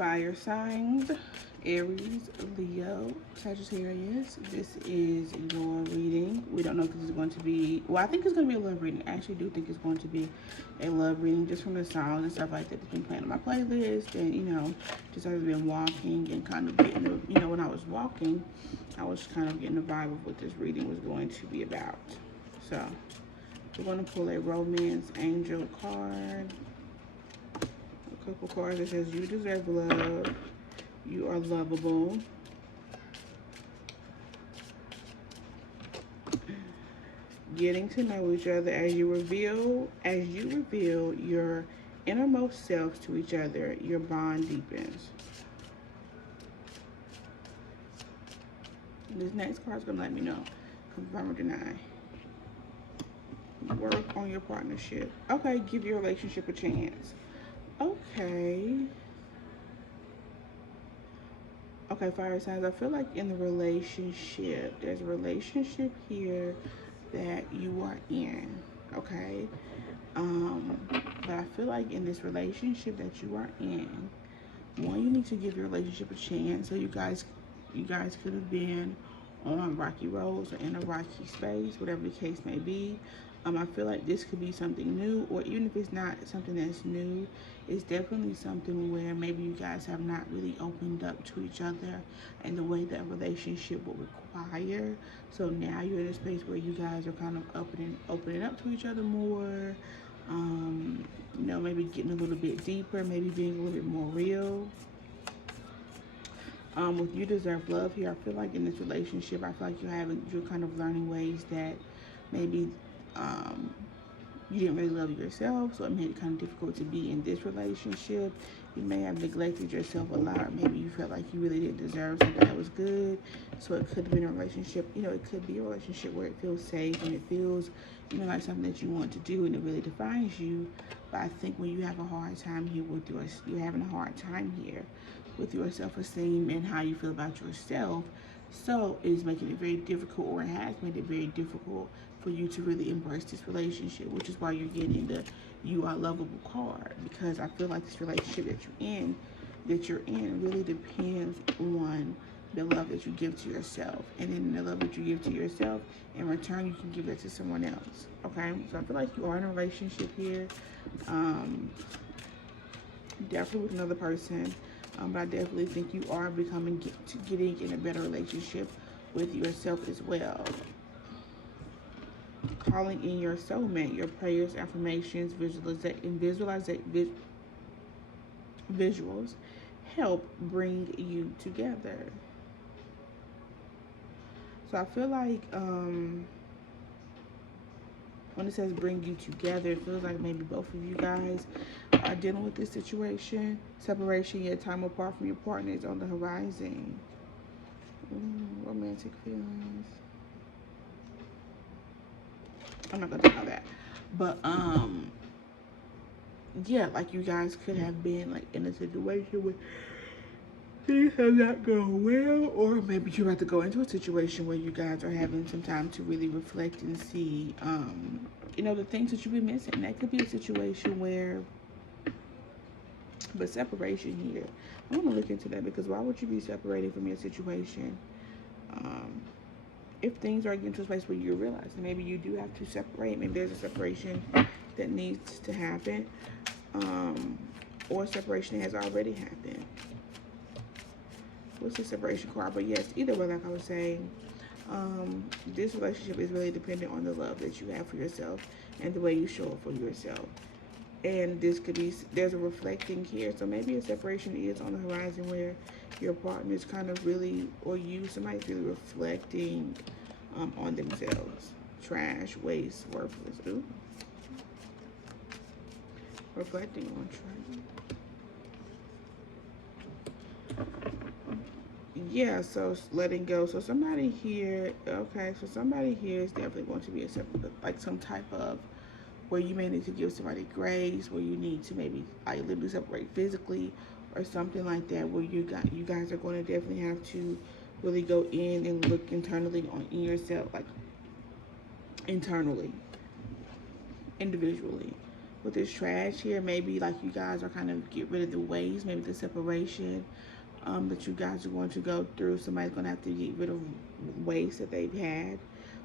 Fire signs: Aries, Leo, Sagittarius. This is your reading. We don't know if this is going to be, well, I think it's going to be a love reading. I actually do think it's going to be a love reading just from the songs and stuff like that that's been playing on my playlist. And, just as I've been walking and kind of getting the, when I was walking, I was kind of getting the vibe of what this reading was going to be about. So, we're going to pull a romance angel card. A couple cards that says you deserve love. You are lovable. Getting to know each other as you reveal your innermost selves to each other, your bond deepens. This next card is going to let me know. Confirm or deny. Work on your partnership. Okay, give your relationship a chance. Okay. Okay, fire signs. I feel like in the relationship, there's a relationship here that you are in. Okay. But I feel like in this relationship that you are in, one, you need to give your relationship a chance. So you guys could have been on rocky roads or in a rocky space, whatever the case may be. I feel like this could be something new, or even if it's not something that's new, it's definitely something where maybe you guys have not really opened up to each other in the way that a relationship would require. So now you're in a space where you guys are kind of opening up to each other more. Maybe getting a little bit deeper, maybe being a little bit more real. With you deserve love here, I feel like in this relationship, I feel like you're kind of learning ways that maybe you didn't really love yourself, so it made it kind of difficult to be in this relationship. You may have neglected yourself a lot. Maybe you felt like you really didn't deserve something that was good. So it could have been a relationship. It could be a relationship where it feels safe and it feels, like something that you want to do and it really defines you. But I think when you have a hard time here you're having a hard time here with your self-esteem and how you feel about yourself. So it is making it very difficult, or it has made it very difficult for you to really embrace this relationship, which is why you're getting the you are lovable card, because I feel like this relationship that you're in really depends on the love that you give to yourself, and then the love that you give to yourself in return you can give that to someone else. Okay, so I feel like you are in a relationship here, definitely with another person, but I definitely think you are getting in a better relationship with yourself as well. Calling in your soulmate, your prayers, affirmations, visuals help bring you together. So I feel like when it says bring you together, it feels like maybe both of you guys are dealing with this situation. Separation, yet time apart from your partner is on the horizon. Romantic feelings. I'm not gonna talk about that. But yeah, like you guys could have been like in a situation where things have not gone well, or maybe you're about to go into a situation where you guys are having some time to really reflect and see the things that you've been missing. That could be a situation where, but separation here, I want to look into that, because why would you be separated from your situation? If things are getting to a place where you realize that maybe you do have to separate, maybe there's a separation that needs to happen, or separation has already happened. What's the separation card? But yes, either way, like I was saying, this relationship is really dependent on the love that you have for yourself and the way you show up for yourself. And there's a reflecting here. So maybe a separation is on the horizon where your partner is kind of really, or somebody's really reflecting on themselves. Trash, waste, worthless. Ooh. Reflecting on trash. Yeah, so letting go. So somebody here, okay, so somebody here is definitely going to be like some type of where you may need to give somebody grace, where you need to maybe like literally separate physically or something like that, where you guys are going to definitely have to really go in and look internally in yourself, like internally, individually. with this trash here, maybe like you guys are kind of get rid of the waste, maybe the separation that you guys are going to go through. Somebody's going to have to get rid of waste that they've had.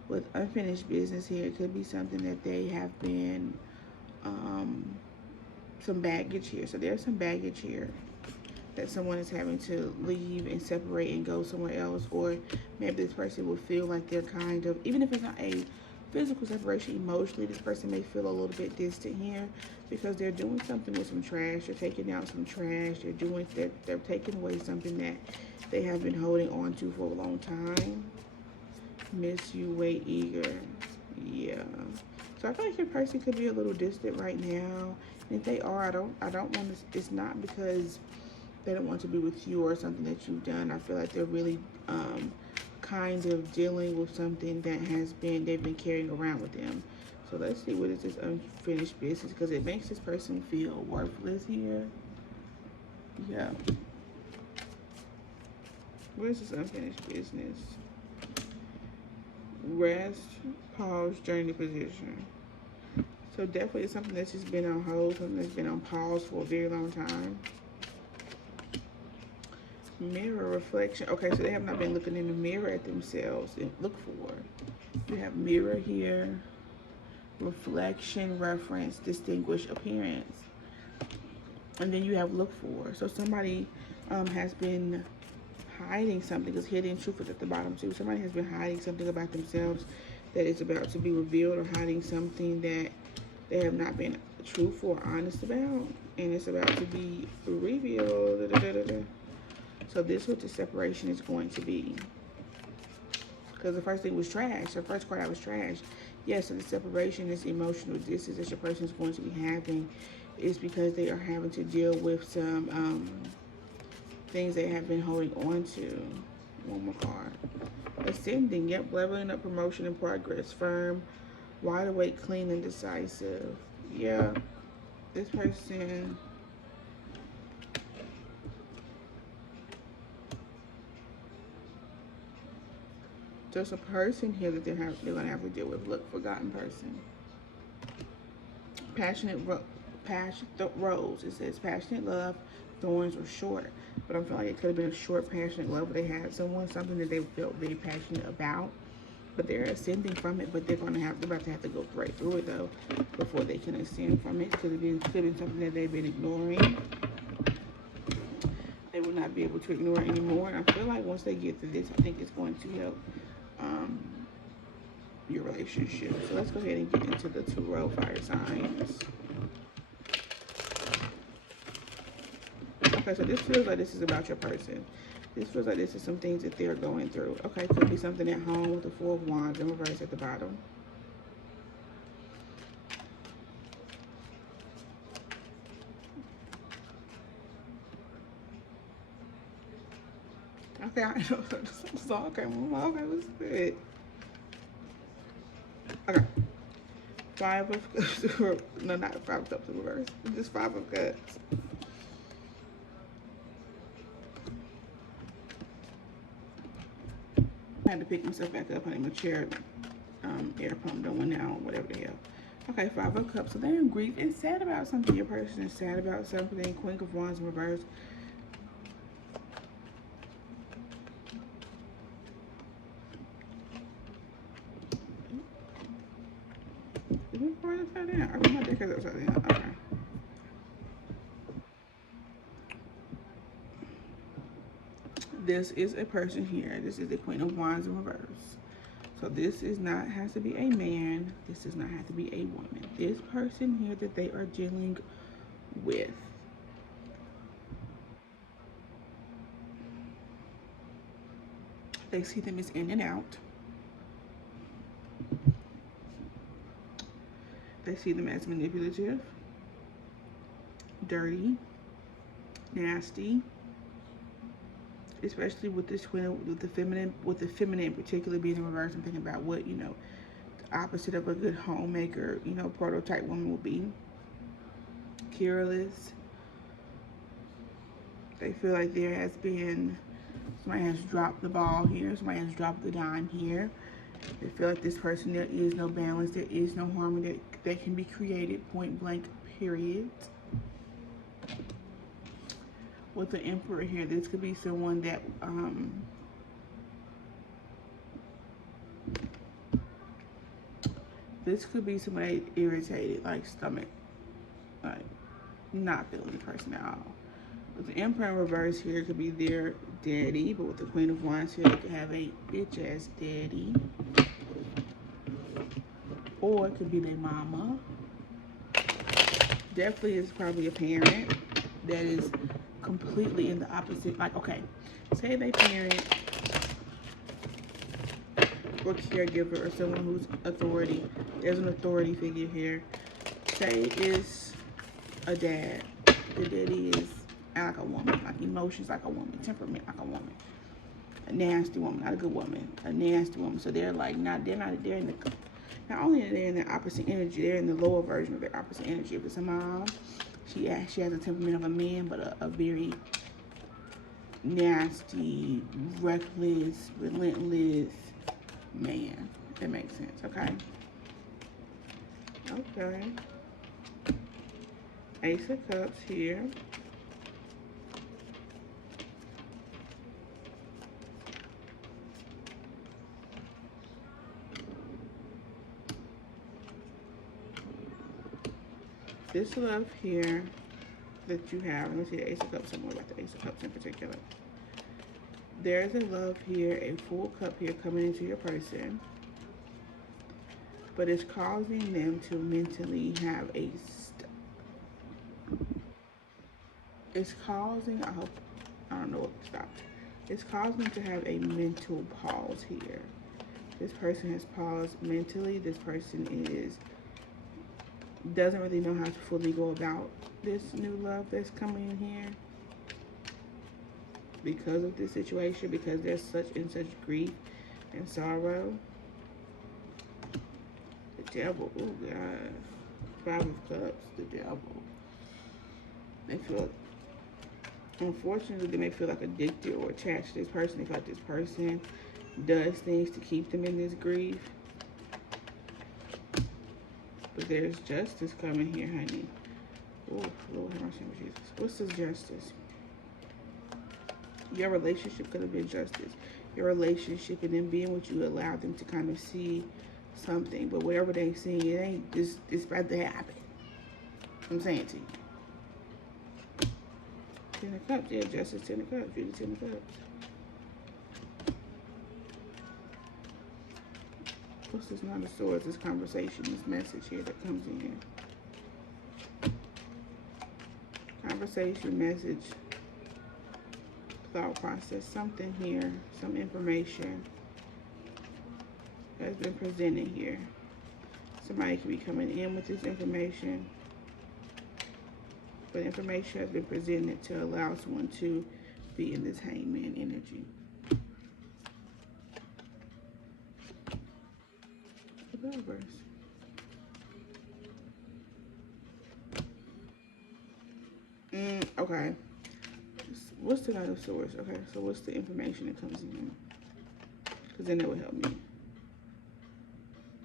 With unfinished business here, it could be something that they have been, some baggage here. So there's some baggage here that someone is having to leave and separate and go somewhere else. Or maybe this person will feel like they're kind of, even if it's not a physical separation, emotionally this person may feel a little bit distant here because they're doing something with some trash. They're taking out some trash. They're taking away something that they have been holding on to for a long time. Miss you, wait, eager. Yeah. So I feel like your person could be a little distant right now. And if they are, I don't want to, it's not because they don't want to be with you or something that you've done. I feel like they're really kind of dealing with something that they've been carrying around with them. So let's see, what is this unfinished business? Because it makes this person feel worthless here. Yeah. What is this unfinished business? Rest, pause, journey position. So definitely it's something that's just been on hold, something that's been on pause for a very long time. Mirror, reflection. Okay, so they have not been looking in the mirror at themselves and look for. You have mirror here, reflection, reference, distinguish, appearance. And then you have look for. So somebody has been hiding something, because hidden truth is at the bottom too. Somebody has been hiding something about themselves that is about to be revealed, or hiding something that they have not been truthful or honest about, and it's about to be revealed. So this is what the separation is going to be. Because the first thing was trash. The first card out was trash. Yes, so the separation, is emotional distance that your person is going to be having, is because they are having to deal with some things they have been holding on to. One more card. Ascending. Yep, leveling up, promotion, and progress. Firm, wide awake, clean, and decisive. Yeah, this person, there's a person here that they're going to have to deal with. Look, forgotten person. Passionate rose. It says passionate love, thorns, or short. But I feel like it could have been a short, passionate love. They had something that they felt very passionate about. But they're ascending from it. But they're about to have to go right through it though, before they can ascend from it. Could have been something that they've been ignoring. They will not be able to ignore it anymore. And I feel like once they get through this, I think it's going to help your relationship. So let's go ahead and get into the Tarot fire signs. Okay, so this feels like this is about your person. This feels like this is some things that they're going through. Okay, could be something at home with the Four of Wands in reverse at the bottom. Okay, I know. So, okay, what's good? Okay. Five of Cups. No, not Five of Cups in reverse. Just Five of Cups. I had to pick myself back up. Honey, my chair air pump don't went out, whatever the hell. Okay, Five of Cups. So they're in grief and sad about something. Your person is sad about something. Queen of Wands in reverse. Is this part upside down? I my deck is upside down. Okay. This is a person here. This is the Queen of Wands in reverse. So this is not, has to be a man. This does not have to be a woman. This person here that they are dealing with, they see them as in and out. They see them as manipulative, dirty, nasty, especially with this twin, with the feminine in particular being in reverse. I'm thinking about what, you know, the opposite of a good homemaker, you know, prototype woman will be. Careless. They feel like there has been, somebody has dropped the ball here, somebody has dropped the dime here. They feel like this person, there is no balance, there is no harmony that can be created, point blank, period. With the Emperor here, this could be someone that this could be somebody irritated, like stomach, like not feeling the person at all. With the Emperor in reverse here, it could be their daddy, but with the Queen of Wands here, they could have a bitch ass daddy, or it could be their mama. Definitely is probably a parent that is completely in the opposite. Like, okay, say they parent or caregiver or someone who's authority. There's an authority figure here. Say it's a dad. The daddy is like a woman, like emotions like a woman, temperament like a woman, a nasty woman, not a good woman, a nasty woman. So they're like they're in the, not only are they in the opposite energy, they're in the lower version of their opposite energy. If it's a mom, she has a temperament of a man, but a very nasty, reckless, relentless man. That makes sense, okay? Okay. Ace of Cups here. This love here that you have, let me see the Ace of Cups, somewhere about the Ace of Cups in particular. There's a love here, a full cup here coming into your person, but it's causing them to mentally have it's causing, I don't know what to stop. It's causing them to have a mental pause here. This person has paused mentally. This person doesn't really know how to fully go about this new love that's coming in here because of this situation, because they're such grief and sorrow. The devil, oh God. 5 of Cups, the devil. They feel, unfortunately, they may feel like addicted or attached to this person. They feel like this person does things to keep them in this grief. But there's justice coming here, honey. Oh, Lord have mercy, Jesus. What's this justice? Your relationship could have been justice. Your relationship and them being with you allowed them to kind of see something. But whatever they see, it ain't just, it's about to happen. I'm saying to you. 10 of Cups, yeah, justice, 10 of Cups, you're the 10 of Cups. What's this Nine of Swords, this conversation, this message here that comes in here? Conversation, message, thought process, something here, some information has been presented here. Somebody could be coming in with this information, but information has been presented to allow someone to be in this Hangman energy. Okay. What's the Knight of Swords? Okay, so what's the information that comes in? Because then that would help me.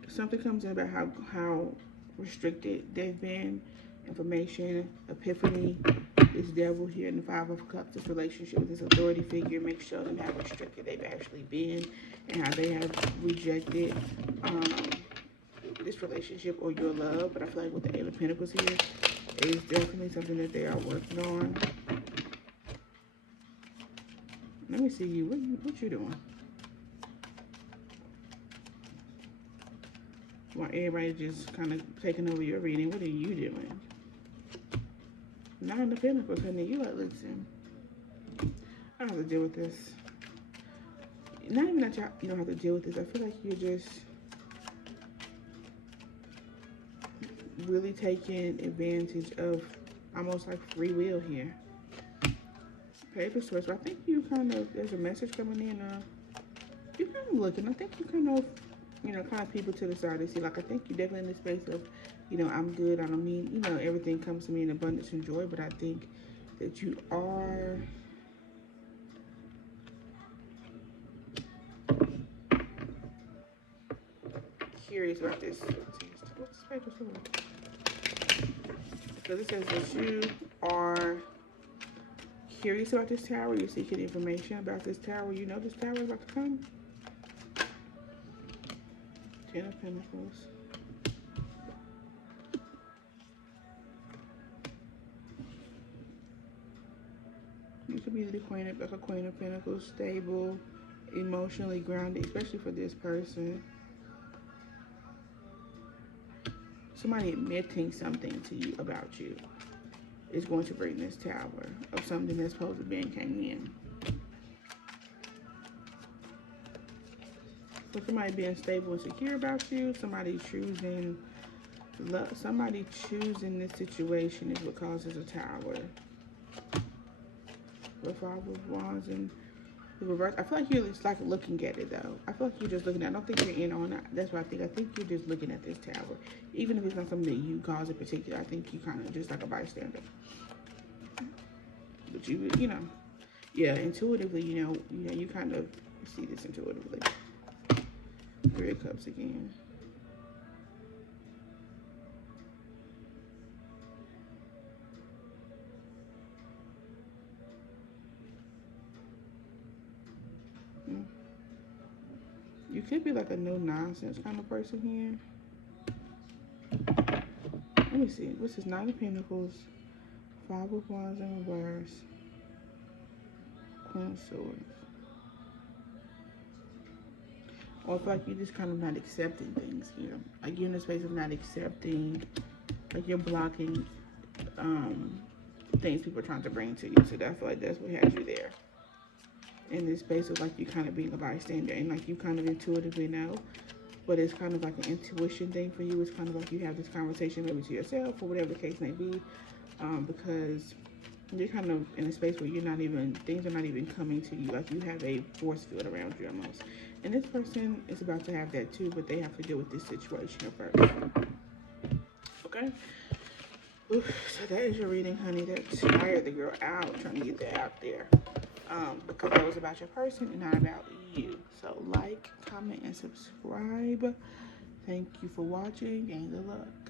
Something comes in about how restricted they've been. Information, epiphany, this devil here in the 5 of Cups, this relationship with this authority figure makes sure them how restricted they've actually been and how they have rejected this relationship or your love. But I feel like with the 8 of Pentacles here, is definitely something that they are working on. Let me see you. What you doing? While everybody just kind of taking over your reading, what are you doing? 9 of Pentacles, honey. You like, listen, I don't have to deal with this. Not even that you don't have to deal with this. I feel like you're just really taking advantage of almost like free will here. Page of Swords. But I think you kind of, there's a message coming in. You're kind of looking. I think you kind of, kind of people to the side to see. Like, I think you're definitely in the space of, I'm good. I don't mean, everything comes to me in abundance and joy. But I think that you are curious about this. What's this Page of Swords? Because it says that you are curious about this tower, you're seeking information about this tower, you know this tower is about to come. 10 of Pentacles. You could be the Queen of Pentacles, stable, emotionally grounded, especially for this person. Somebody admitting something to you about you is going to bring this tower of something that's supposed to be came in. So somebody being stable and secure about you, somebody choosing love, somebody choosing this situation is what causes a tower. The 5 of Wands and the reverse. I feel like you're just like looking at it though. I feel like you're just looking at it. I don't think you're in on it. That's what I think. I think you're just looking at this tower. Even if it's not something that you cause in particular, I think you kind of just like a bystander. But you know, yeah, intuitively, you know, you kind of see this intuitively. 3 of Cups again. You could be like a no nonsense kind of person here. Let me see. What's this? 9 of Pentacles, 5 of Wands in reverse, Queen of Swords. Or I feel like you're just kind of not accepting things here. Like you're in a space of not accepting, like you're blocking things people are trying to bring to you. So I feel like that's what has you there. In this space of like you kind of being a bystander and like you kind of intuitively know, but it's kind of like an intuition thing for you. It's kind of like you have this conversation maybe to yourself or whatever the case may be, because you're kind of in a space where you're not even, things are not even coming to you. Like you have a force field around you almost. And this person is about to have that too, but they have to deal with this situation first. Okay? Oof, so that is your reading, honey. That tired the girl out, trying to get that out there. Because that was about your person and not about you. So like, comment, and subscribe. Thank you for watching and good luck.